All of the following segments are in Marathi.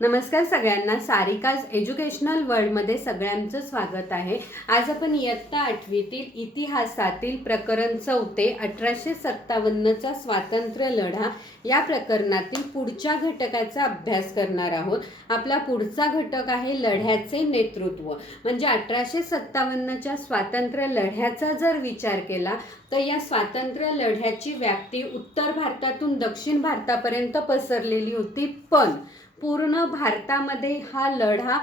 नमस्कार सगळ्यांना, सारिकाज एज्युकेशनल वर्ल्डमध्ये सगळ्यांचं स्वागत आहे। आज आपण इयत्ता 8वीतील इतिहासातील प्रकरण 4 1857चा स्वातंत्र्य लढा या प्रकरणातील पुढच्या घटकाचा अभ्यास करणार आहोत। आपला पुढचा घटक आहे लढ्याचे नेतृत्व। म्हणजे 1857च्या स्वातंत्र्य लढ्याचा जर विचार केला तर या स्वातंत्र्य लढ्याची व्याप्ती उत्तर भारतातून दक्षिण भारतापर्यंत पसरलेली होती, पण पूर्ण भारतामध्ये हा लढा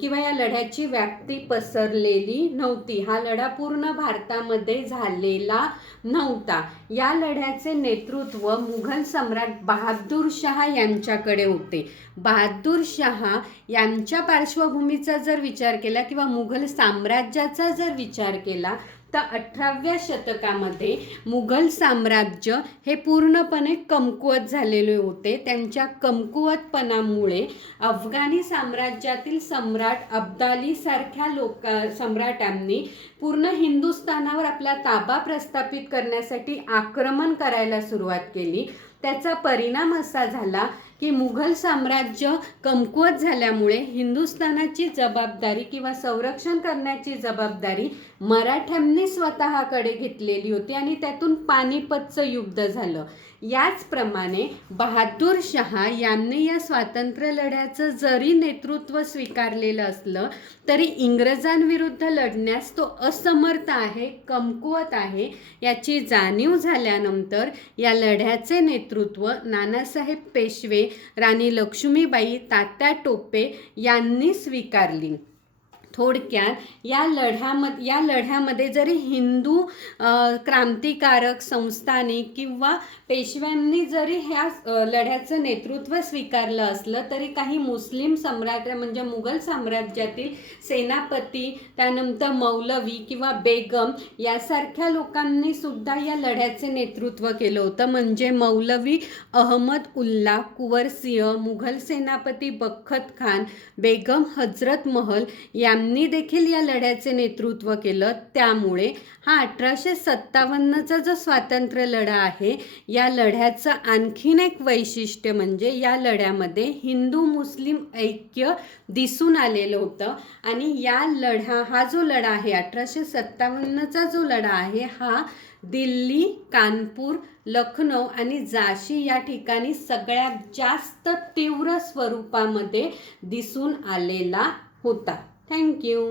किंवा या लढ्याची व्याप्ती पसरलेली नव्हती। हा लढा पूर्ण भारतामध्ये झालेला नव्हता। या लढ्याचे नेतृत्व मुघल सम्राट बहादूर शाह यांच्याकडे होते। बहादूर शाह यांच्या पार्श्वभूमीचा जर विचार केला किंवा मुघल साम्राज्याचा जर विचार केला तर 18व्या शतकामध्ये मुघल साम्राज्य हे पूर्णपणे कमकुवत झालेले होते। त्यांच्या कमकुवतपणामुळे अफगाणी साम्राज्यातील सम्राट अब्दाली सारख्या सम्राटांनी पूर्ण हिंदुस्थानावर आपला ताबा प्रस्थापित करण्यासाठी आक्रमण करायला सुरुवात केली। त्याचा परिणाम असा झाला की मुघल साम्राज्य कमकुवत झाल्यामुळे हिंदुस्थानाची जबाबदारी किंवा संरक्षण करण्याची जबाबदारी मराठ्यांनी स्वतःकडे घेतलेली होती आणि त्यातून पानिपतचं युद्ध झालं। याचप्रमाणे बहादूर शाह यांनी या स्वातंत्र्य लढ्याचं जरी नेतृत्व स्वीकारलेलं असलं तरी इंग्रजांविरुद्ध लढण्यास तो असमर्थ आहे, कमकुवत आहे याची जाणीव झाल्यानंतर या लढ्याचे नेतृत्व नानासाहेब पेशवे, राणी लक्ष्मीबाई, तात्या टोपे यांनी स्वीकारली। थोडक्यात या लढ्यामध्ये जरी हिंदू क्रांतिकारक संस्थाने किंवा पेशव्यांनी जरी ह्या लढ्याचं नेतृत्व स्वीकारलं असलं तरी काही मुस्लिम सम्राट म्हणजे मुघल साम्राज्यातील सेनापती, त्यानंतर मौलवी किंवा बेगम यासारख्या लोकांनी सुद्धा या लढ्याचे नेतृत्व केलं होतं। म्हणजे मौलवी अहमद उल्ला कुंवर सिंह, मुघल सेनापती बख्त खान, बेगम हजरत महल यांनी देखील या लढ्याचे नेतृत्व केलं। त्यामुळे हा 1857चा जो स्वातंत्र्य लढा आहे या लढ्याचं आणखीन एक वैशिष्ट्य म्हणजे या लढ्यामध्ये हिंदू मुस्लिम ऐक्य दिसून आलेलं होतं। आणि हा जो लढा आहे 1857चा जो लढा आहे हा दिल्ली, कानपूर, लखनौ आणि झाशी या ठिकाणी सगळ्यात जास्त तीव्र स्वरूपामध्ये दिसून आलेला होता। थँक्यू।